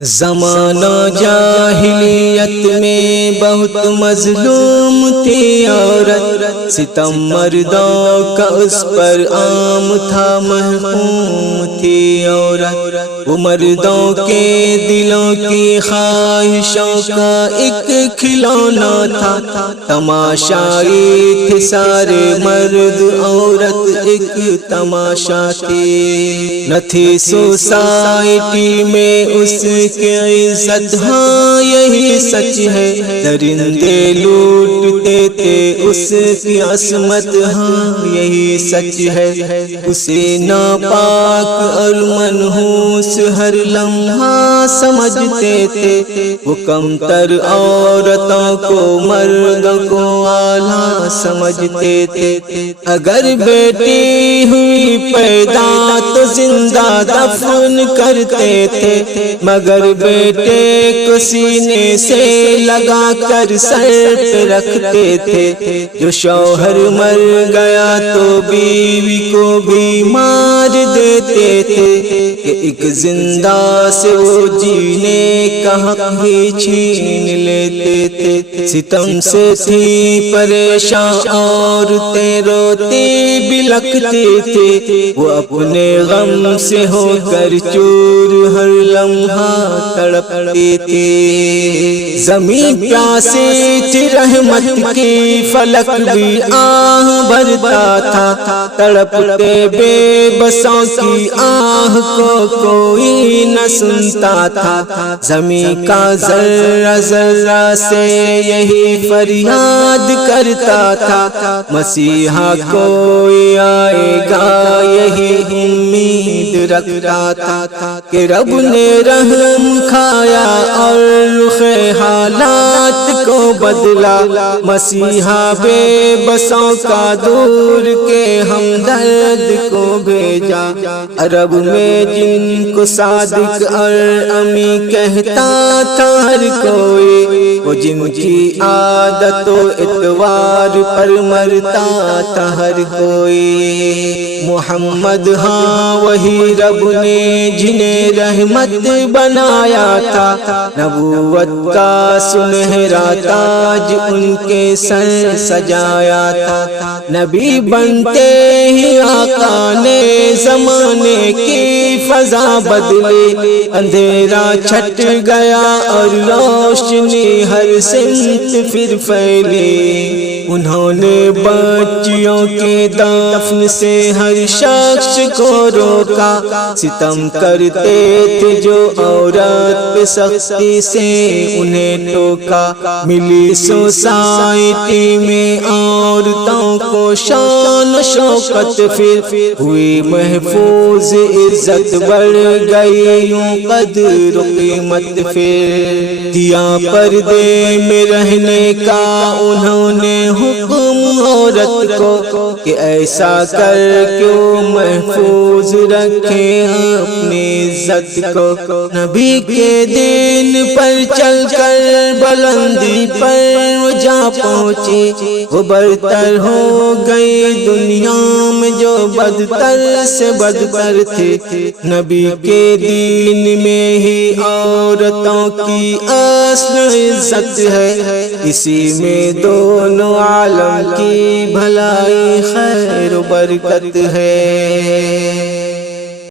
زمانہ جاہلیت میں بہت مظلوم تھی عورت، ستم مردوں کا اس پر عام تھا، محکوم تھی عورت۔ وہ مردوں کے دلوں کی خواہشوں کا ایک کھلونا تھا، تماشائی تھے سارے مرد، عورت ایک تماشا تھی۔ نہ تھی سوسائٹی میں اس کی عزت، ہاں یہی سچ ہے، درندے لوٹتے تھے اس کی عصمت، ہاں یہی سچ ہے۔ اسے ناپاک اور منحوس ہر لمحہ سمجھتے تھے، وہ کمتر عورتوں کو مردوں کو اعلیٰ سمجھتے تھے۔ اگر بیٹی ہوئی پیدا تو زندہ دفن کرتے تھے، مگر بیٹے کو سینے سے لگا کر سر پہ رکھتے تھے۔ جو شوہر مر گیا تو بیوی کو بھی مار دیتے تھے، کہ ایک زندہ سے وہ جینے کا حق ہی چھین لیتے تھے۔ ستم سے تھی پریشان عورتیں روتی بلکتی تھی، وہ اپنے غم سے ہو کر چور ہر لمحہ تڑپتی تھی۔ زمین پیاسی تھی رحمت کی، فلک بھی آہ بھرتا تھا، تڑپتے بے بسوں کی آہ کو کوئی نہ سنتا تھا۔ زمین کا ذرہ ذرہ سے یہی فریاد کرتا تھا، مسیحا کوئی آئے گا یہی امید رکھتا تھا، کہ رب نے رحم کھایا اور رخ حالات کو بدلا، مسیحا بے بسوں کا دور کے ہمدرد کو بھیجا۔ عرب میں جن کو صادق اور امی کہتا تھا ہر کوئی، وہ جن کی عادت و اتوار پر مرتا تھا ہر کوئی۔ محمد ہاں وہی رب نے جنہیں رحمت بنایا تھا، نبوت کا سنہرا تاج ان کے سر سجایا تھا۔ نبی بنتے ہی آقا نے زمانے کی فضا بدلی، اندھیرا چھٹ گیا اور روشنی ہر سمت پھر پھیلی۔ انہوں نے بچیوں کے دفن سے ہر شخص کو روکا، ستم کرتے تھے جو عورت پہ سختی سے انہیں ٹوکا۔ ملی سوسائٹی میں عورتوں کو شان و شوکت، پھر ہوئی محفوظ، عزت بڑھ گئی یوں قدر و قیمت، پھر دیا پردے میں رہنے کا انہوں نے حکم عورت کو، کہ ایسا کر کے وہ محفوظ رکھے اپنی عزت کو۔ نبی کے دین پر چل کر بلندی پر وہ جا پہنچی، وہ برتر ہو گئی دنیا میں جو بدتر سے بدتر تھے۔ نبی کے دین میں ہی عورتوں کی اصل عزت ہے، اسی میں دونوں عالم کی بھلائی خیر و برکت ہے۔